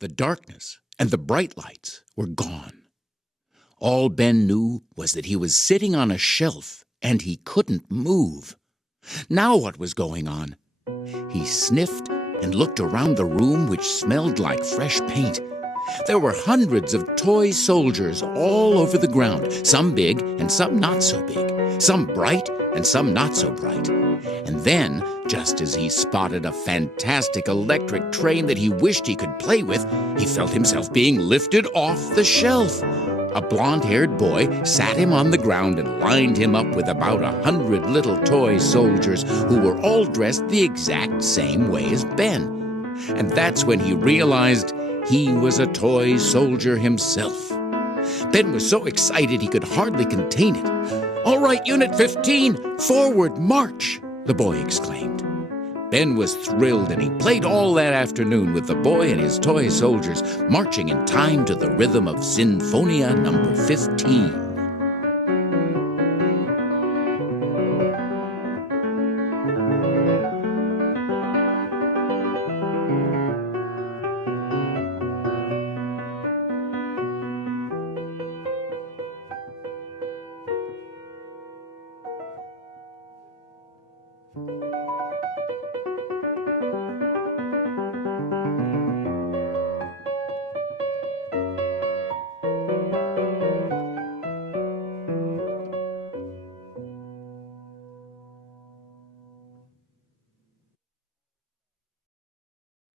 The darkness and the bright lights were gone. All Ben knew was that he was sitting on a shelf and he couldn't move. Now what was going on? He sniffed and looked around the room, which smelled like fresh paint. There were hundreds of toy soldiers all over the ground, some big and some not so big, some bright and some not so bright. And then, just as he spotted a fantastic electric train that he wished he could play with, he felt himself being lifted off the shelf. A blonde-haired boy sat him on the ground and lined him up with about 100 little toy soldiers who were all dressed the exact same way as Ben. And that's when he realized he was a toy soldier himself. Ben was so excited he could hardly contain it. "All right, Unit 15, forward march!" the boy exclaimed. Ben was thrilled, and he played all that afternoon with the boy and his toy soldiers, marching in time to the rhythm of Sinfonia number 15.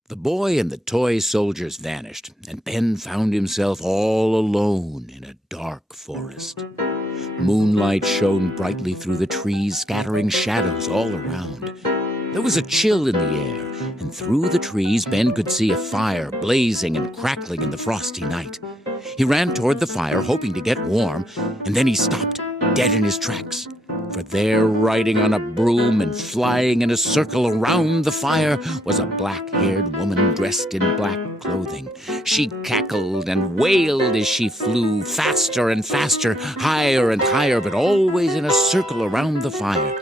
The boy and the toy soldiers vanished, and Ben found himself all alone in a dark forest. Moonlight shone brightly through the trees, scattering shadows all around. There was a chill in the air, and through the trees Ben could see a fire blazing and crackling in the frosty night. He ran toward the fire, hoping to get warm, and then he stopped, dead in his tracks. For there, riding on a broom and flying in a circle around the fire, was a black-haired woman dressed in black clothing. She cackled and wailed as she flew, faster and faster, higher and higher, but always in a circle around the fire.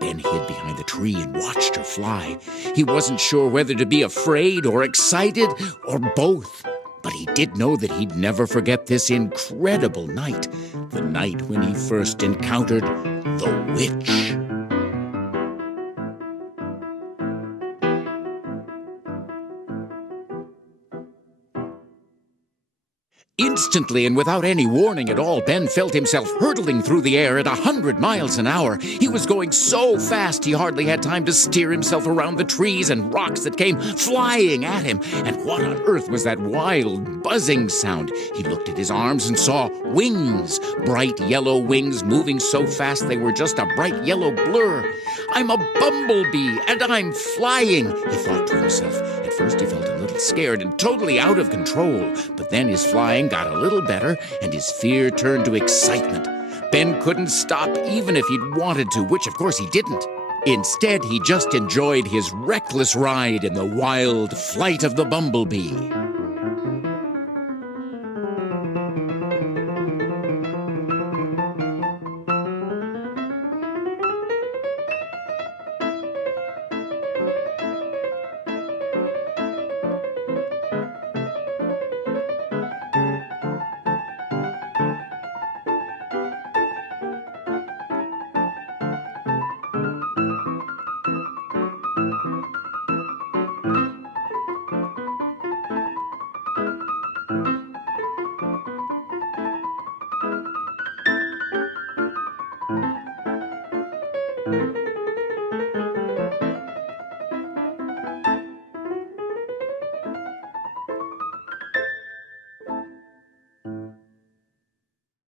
Ben hid behind the tree and watched her fly. He wasn't sure whether to be afraid or excited or both. But he did know that he'd never forget this incredible night, the night when he first encountered the witch. Instantly, and without any warning at all, Ben felt himself hurtling through the air at 100 miles an hour. He was going so fast he hardly had time to steer himself around the trees and rocks that came flying at him. And what on earth was that wild, buzzing sound? He looked at his arms and saw wings, bright yellow wings moving so fast they were just a bright yellow blur. "I'm a bumblebee, and I'm flying," he thought to himself. At first he felt a little scared and totally out of control, but then his flying got a little better, and his fear turned to excitement. Ben couldn't stop even if he'd wanted to, which of course he didn't. Instead, he just enjoyed his reckless ride in the wild flight of the bumblebee.